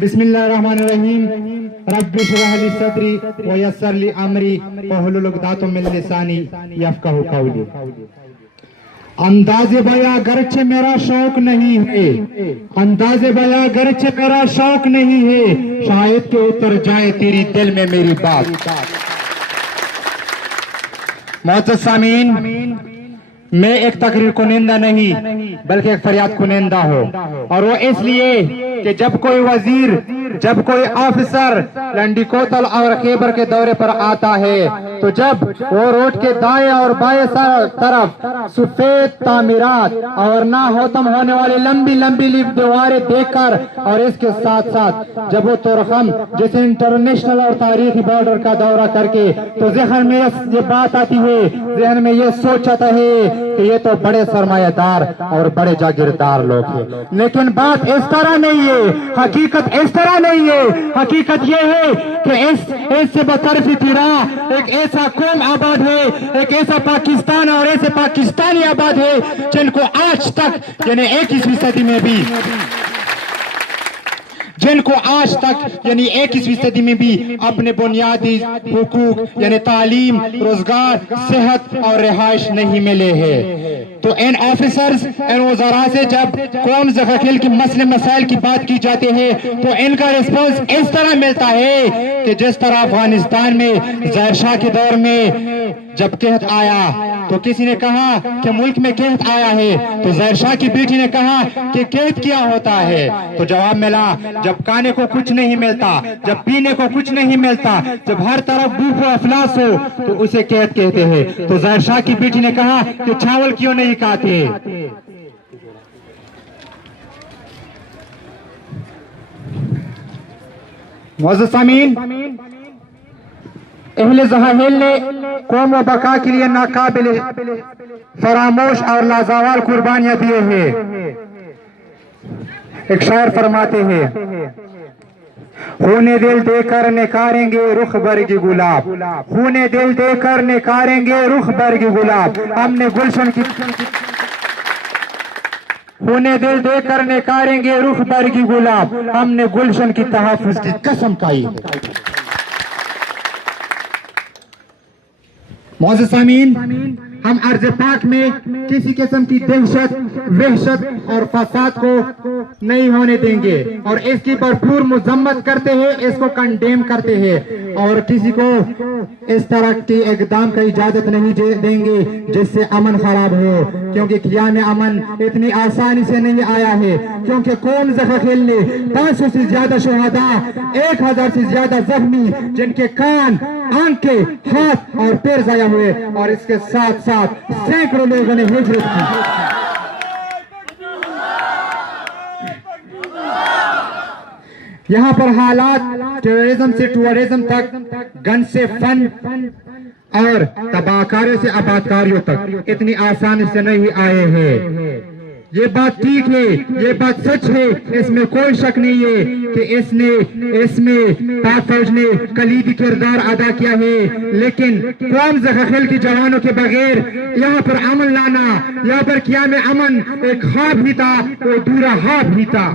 बिस्मिल्लाहिर्रहमानिर्रहीम रब्बि इश्रह ली सदरी व यस्सिर ली अमरी वहलुल उक़दतम मिन लिसानी यफ़क़हू क़ौली। अंदाज़े बयां गरचे मेरा शौक नहीं है, अंदाज़े बयां गरचे मेरा शौक नहीं है, शायद के उतर जाए तेरी दिल में मेरी बात। मुअज़्ज़ज़ सामीन, मैं एक तकरीर कुनिंदा नहीं बल्कि एक फरियाद कुनिंदा हो, और वो इसलिए कि जब कोई वजीर, जब कोई ऑफिसर लंडी कोतल और खैबर के दौरे पर आता है तो जब वो रोड के दाएं और बाएं तरफ सफेद तामीरात और ना खत्म होने वाली लंबी लंबी दीवारें देखकर, और इसके साथ साथ जब वो तुरखम जैसे इंटरनेशनल और तारीखी बॉर्डर का दौरा करके, तो जहन में ये बात आती है, जहन में ये सोच आता है कि ये तो बड़े सरमायादार और बड़े जागीरदार लोग हैं। लेकिन बात इस तरह नहीं है, हकीकत इस तरह नहीं है। हकीकत ये है कि इससे बतरफ इतिरा एक ऐसा कौम आबाद है, एक ऐसा पाकिस्तान और ऐसे पाकिस्तानी आबाद है जिनको आज तक यानी 21वीं सदी में भी, जिनको आज तक यानी 21वीं सदी में भी अपने बुनियादी हुकूक यानी तालीम, रोजगार, सेहत और रिहाइश नहीं मिले हैं। तो इन ऑफिसर्स, इन वज़रा से जब कौम ज़ख़ील की मसले मसाइल की बात की जाती है तो इनका रिस्पॉन्स इस तरह मिलता है कि जिस तरह अफगानिस्तान में ज़ाहिर शाह के दौर में जब कहत आया तो किसी ने कहा कि मुल्क में कहत आया है, तो ज़ाहिर शाह की बेटी ने कहा कि कहत क्या होता है, तो जवाब मिला जब खाने को कुछ नहीं मिलता, जब पीने को कुछ नहीं मिलता, जब हर तरफ भूख अफलास हो तो उसे कहत कहते हैं। तो ज़ाहिर शाह की बेटी ने कहा कि चावल क्यों नहीं खाते। मुअज़्ज़ज़ सामीन, अहले ज़हाहिल ने कौम व बका के लिए नाकाबिल फरामोश और लाजवाल कुर्बानियां दिए हैं। एक शायर फरमाते हैं, खूने दिल देकर निकारेंगे रुख बरगी गुलाब, खूने दिल देकर निकारेंगे रुख बरगी गुलाब, हमने गुलशन की, खूने दिल देकर निकारेंगे रुख बरगी गुलाब, हमने गुलशन की तहफ़्फ़ुज़ की कसम खाई। मुअज़्ज़ज़ सामीन, हम अर्ज़ पाक में किसी किस्म की दहशत, वहशत और फसाद को नहीं होने देंगे और इसकी भरपूर मज़म्मत करते हैं, इसको कंडेम करते हैं और किसी को इस तरह की इक़दाम का इजाजत नहीं देंगे जिससे अमन खराब हो, क्योंकि क़याम अमन इतनी आसानी से नहीं आया है, क्योंकि कौम ज़ख़ील ने 500 से ज्यादा शहादा, 1000 से ज्यादा जख्मी, जिनके कान, आंखें, हाथ और पैर ज़ाया हुए, और इसके साथ साथ सैकड़ों लोगों ने हिजरत की। यहाँ पर हालात टेररिज्म से टूरिज्म तक, गन से फन और तबाहकारियों से आबादकारियों तक इतनी आसानी से नहीं आए हैं। ये बात ठीक है, ये बात सच है, इसमें कोई शक नहीं है कि इसमें पाक फौज ने कलीदी किरदार अदा किया है, लेकिन कौम ज़ख़ील की जवानों के बगैर यहाँ पर अमन लाना, यहाँ पर क़याम अमन एक ख्वाब ही था, वो दूरा ख्वाब ही था।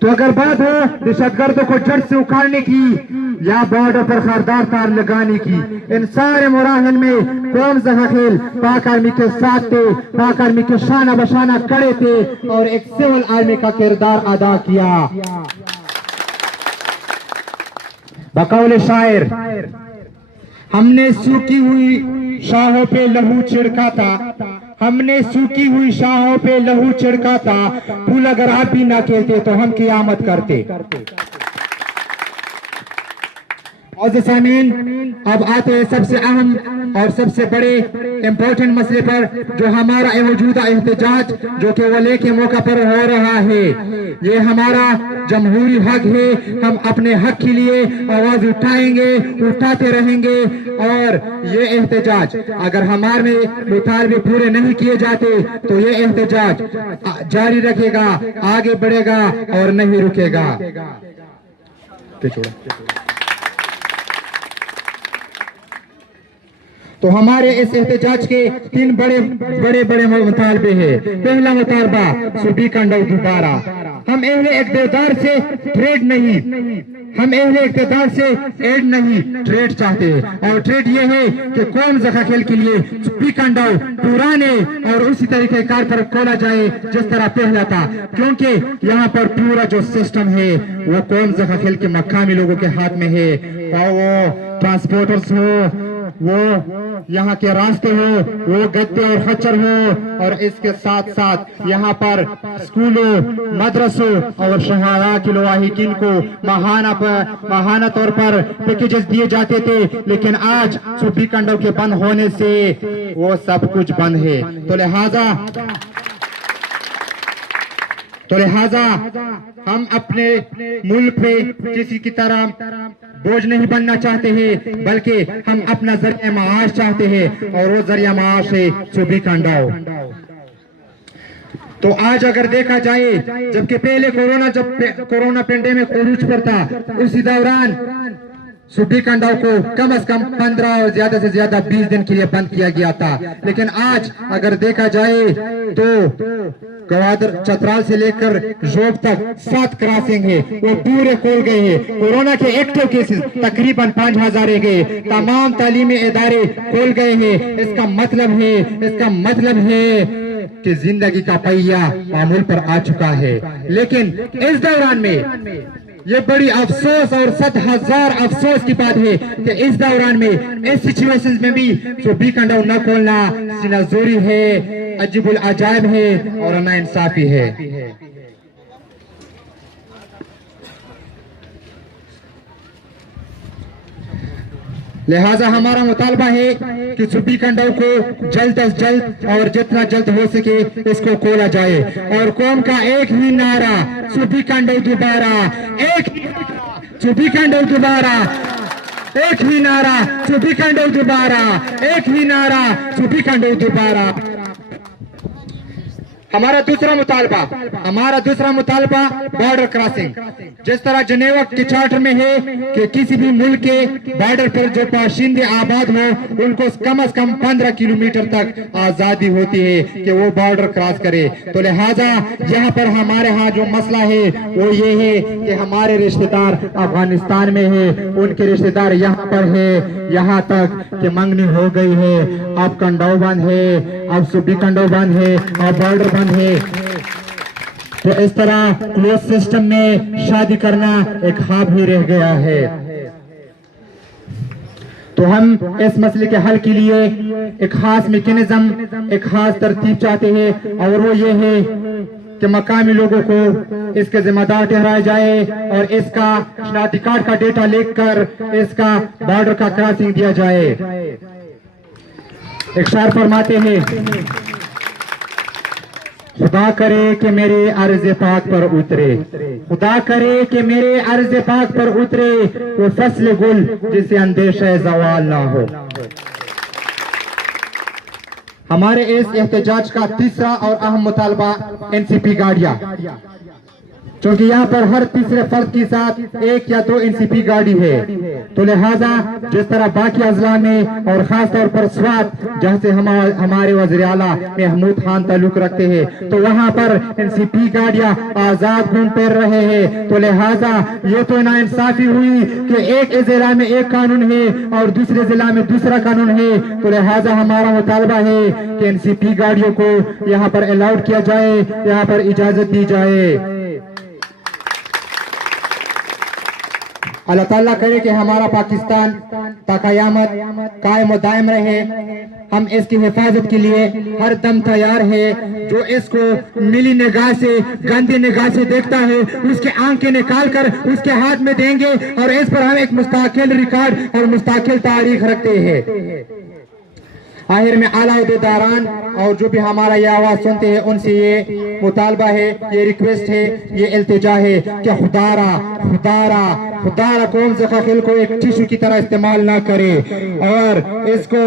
तो अगर बात हो दहशतगर्दों को जड़ से उखाड़ने की या बॉर्डर पर खरदार तार लगाने की, इन सारे मराहिल में कौम ज़ख़ील पाक आर्मी के साथ थे, पाक आर्मी के शाना बशाना खड़े थे और एक सिविल आर्मी का किरदार अदा किया। बकौल शायर, हमने सूखी हुई शाहों पे लहू छिड़का था, हमने सूखी हुई शाहों पे लहू छिड़का था, फूल अगर आप भी ना खेलते तो हम क़यामत करते। मुअज़्ज़ज़ सामीन, अब आते हैं सबसे अहम और सबसे बड़े इम्पोर्टेंट मसले पर, जो हमारा मौजूदा एहतजाज जो कि वले के मौका पर हो रहा है। ये हमारा जमहूरी हक है, हम अपने हक के लिए आवाज उठाएंगे, उठाते रहेंगे, और ये एहतजाज अगर हमारे मुतालबे पूरे नहीं किए जाते तो ये एहतजाज जारी रखेगा, आगे बढ़ेगा और नहीं रुकेगा। تو ہمارے اس احتجاج کے 3 بڑے مطالبے ہیں۔ پہلا مطالبہ صوبی کنڈو دوبارہ۔ ہم اہل اقتدار سے ٹریڈ نہیں، ہم اہل اقتدار سے ایڈ نہیں، ٹریڈ چاہتے ہیں، اور ٹریڈ یہ ہے کہ قوم زخا کھیل کے لیے صوبی کنڈو پرانے اور اسی طریقے کار پر کھولا جائے جس طرح پہلا تھا، کیونکہ یہاں پر پورا جو سسٹم ہے وہ قوم زخا کھیل کے مقامی لوگوں کے ہاتھ میں ہے، اور وہ ٹرانسپورٹرز ہو، وہ یہاں کے راستے ہو، وہ گدے اور خچر ہو، اور اس کے ساتھ ساتھ یہاں پر اسکولوں، مدرسوں اور شہرا کے لواحقین کو ماہانہ طور پر پیکیجز دیے جاتے تھے، لیکن آج صوبی کنڈو کے بند ہونے سے وہ سب کچھ بند ہے۔ تو لہذا ہم اپنے ملک پہ کسی کی طرح بوجھ نہیں بننا چاہتے ہیں، بلکہ ہم اپنا ذریعہ معاش چاہتے ہیں، اور وہ ذریعہ معاش ہے صوبی کنڈو۔ تو آج اگر دیکھا جائے، جبکہ پہلے کورونا پینڈیمک عروج پر تھا، اسی دوران صوبی کنڈو کو کم از کم 15 اور زیادہ سے زیادہ 20 دن کے لیے بند کیا گیا تھا، لیکن آج اگر دیکھا جائے تو گوادر چترال سے لے کر جوب تک 7 کراسنگ ہے، وہ پورے کھول گئے ہیں۔ کورونا کے ایکٹیو کیسز تقریباً 5000 رہ گئے، تمام تعلیمی ادارے کھول گئے ہیں۔ اس کا مطلب ہے کہ زندگی کا پہیہ معمول پر آ چکا ہے، لیکن اس دوران میں یہ بڑی افسوس اور 100,000 افسوس کی بات ہے کہ اس دوران میں اس سچویشنز میں بھی صوبی کنڈو نہ کھولنا سنازوری ہے، عجیب العجائب ہے اور نا انصافی ہے۔ لہٰذا ہمارا مطالبہ ہے کہ صوبی کنڈو کو جلد از جلد اور جتنا جلد ہو سکے اس کو کھولا جائے، اور قوم کا ایک ہی نعرہ صوبی کنڈو دوبارہ، صوبی کنڈو دوبارہ، ایک ہی نعرہ صوبی کنڈو دوبارہ، ایک ہی نعرہ صوبی کنڈو دوبارہ۔ ہمارا دوسرا مطالبہ بارڈر کراسنگ، جس طرح جنیوا کے چارٹر میں ہے کہ کسی بھی ملک کے بارڈر پر جو باشندے آباد ہو ان کو کم از کم 15 کلومیٹر تک آزادی ہوتی ہے کہ وہ بارڈر کراس کرے۔ تو لہٰذا یہاں پر ہمارے ہاں جو مسئلہ ہے وہ یہ ہے کہ ہمارے رشتہ دار افغانستان میں ہے، ان کے رشتہ دار یہاں پر ہے، یہاں تک کہ منگنی ہو گئی ہے، اب کنڈو بند ہے، اب صوبی کنڈو بند ہے، اب بارڈر بند ہے۔ تو اس طرح کلوز سسٹم میں شادی کرنا ایک خواب ہی رہ گیا ہے۔ تو ہم اس مسئلے کے حل کے لیے ایک خاص میکینزم، ایک خاص ترتیب چاہتے ہیں، اور وہ یہ ہے کہ مقامی لوگوں کو اس کے ذمہ دار ٹھہرایا جائے اور اس کا شناختی کارڈ کا ڈیٹا لے کر اس کا بارڈر کا کراسنگ دیا جائے۔ ایک شاعر فرماتے ہیں، خدا کرے کہ میرے عرض پاک پر اترے، خدا کرے کہ میرے عرض پاک پر اترے وہ فصل گل جسے اندیشہ زوال نہ ہو۔ ہمارے اس احتجاج کا تیسرا اور اہم مطالبہ NCP گاڑیاں، چونکہ یہاں پر ہر تیسرے فرد کے ساتھ 1 یا 2 NCP گاڑی ہے، تو لہٰذا جس طرح باقی اضلاع میں اور خاص طور پر سوات جہاں سے ہمارے وزیر اعلیٰ محمود خان تعلق رکھتے ہیں، تو وہاں پر NCP گاڑیاں آزاد گھوم پھر رہے ہیں۔ تو لہٰذا یہ تو ناانصافی ہوئی کہ ایک ضلع میں ایک قانون ہے اور دوسرے ضلع میں دوسرا قانون ہے۔ تو لہٰذا ہمارا مطالبہ ہے کہ NCP گاڑیوں کو یہاں پر الاؤڈ کیا جائے، یہاں پر اجازت دی جائے۔ اللہ تعالیٰ کرے کہ ہمارا پاکستان تا قیامت قائم و دائم رہے۔ ہم اس کی حفاظت کے لیے ہر دم تیار ہے۔ جو اس کو ملی نگاہ سے، گندی نگاہ سے دیکھتا ہے، اس کے آنکھیں نکال کر اس کے ہاتھ میں دیں گے، اور اس پر ہم ایک مستقل ریکارڈ اور مستقل تاریخ رکھتے ہیں۔ آخر میں اعلیٰ عہدیداران اور جو بھی ہمارا یہ آواز سنتے ہیں ان سے یہ मुतालबा है, ये रिक्वेस्ट है, ये इल्तिजा है कि खुदारा खुदारा खुदारा कौम ज़खाखिल को एक टिश्यू की तरह इस्तेमाल ना करे और इसको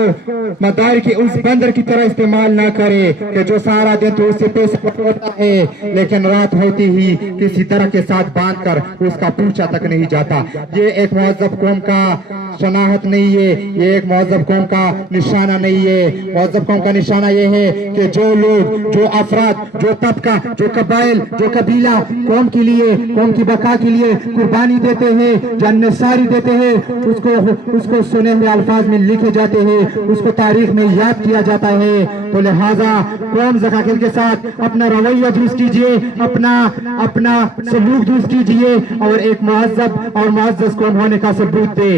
मदार की उस बंदर की तरह इस्तेमाल ना करे कि जो सारा दिन तो उससे पैसे पकड़ता है लेकिन रात होती ही किसी तरह के साथ बांध कर उसका पूछा तक नहीं जाता। ये एक मुअज़्ज़ब कौम का शनाहत नहीं है, ये एक मुअज़्ज़ब कौम का निशाना नहीं है। मुअज़्ज़ब कौम का निशाना ये है कि जो लोग, जो अफराद, जो तबका, जो कबाइल, जो कबीला कौम के लिए, कौम की बका के लिए कुर्बानी देते हैं, जन्नसारी देते हैं, उसको सुनहरे अल्फाज में लिखे जाते हैं, उसको तारीख में याद किया जाता है। तो लिहाजा कौम ज़खाखिल के साथ अपना रवैया दुरुस्त कीजिए, अपना सलूक दुरुस्त कीजिए और एक मुअज़्ज़ब और मुअज़्ज़ज़ कौम होने का सबूत दे।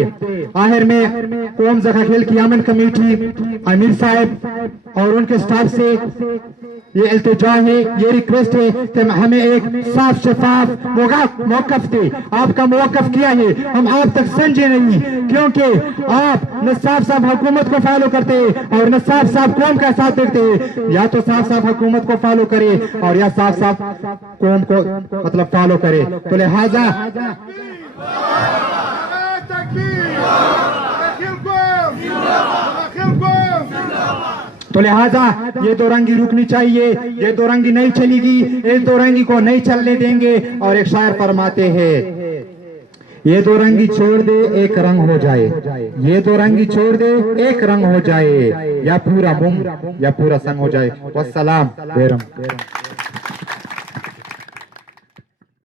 आखिर में कौम ज़खाखिल की अमन कमेटी, अमीर साहब और उनके स्टाफ से ये इल्तिजा है, ये रिक्वेस्ट है कि हमें एक साफ शफाफ मौक़िफ़ दे। आपका मौक़िफ़ क्या है हम आप तक समझे नहीं, क्योंकि आप न साफ हुकूमत को फॉलो करते और न साफ कौम का साथ देते हैं। या तो साफ हुकूमत को फॉलो करे और या साफ कौम को मतलब फॉलो करे। तो लिहाजा ये दो रंगी रुकनी चाहिए, ये दो रंगी नहीं चलेगी, इस दो रंगी को नहीं चलने देंगे। और एक शायर फरमाते हैं, ये दो रंगी छोड़ दे एक रंग हो जाए, ये दो रंगी छोड़ दे एक रंग हो जाए, या पूरा मुंह या पूरा संग हो जाए। वस्सलाम।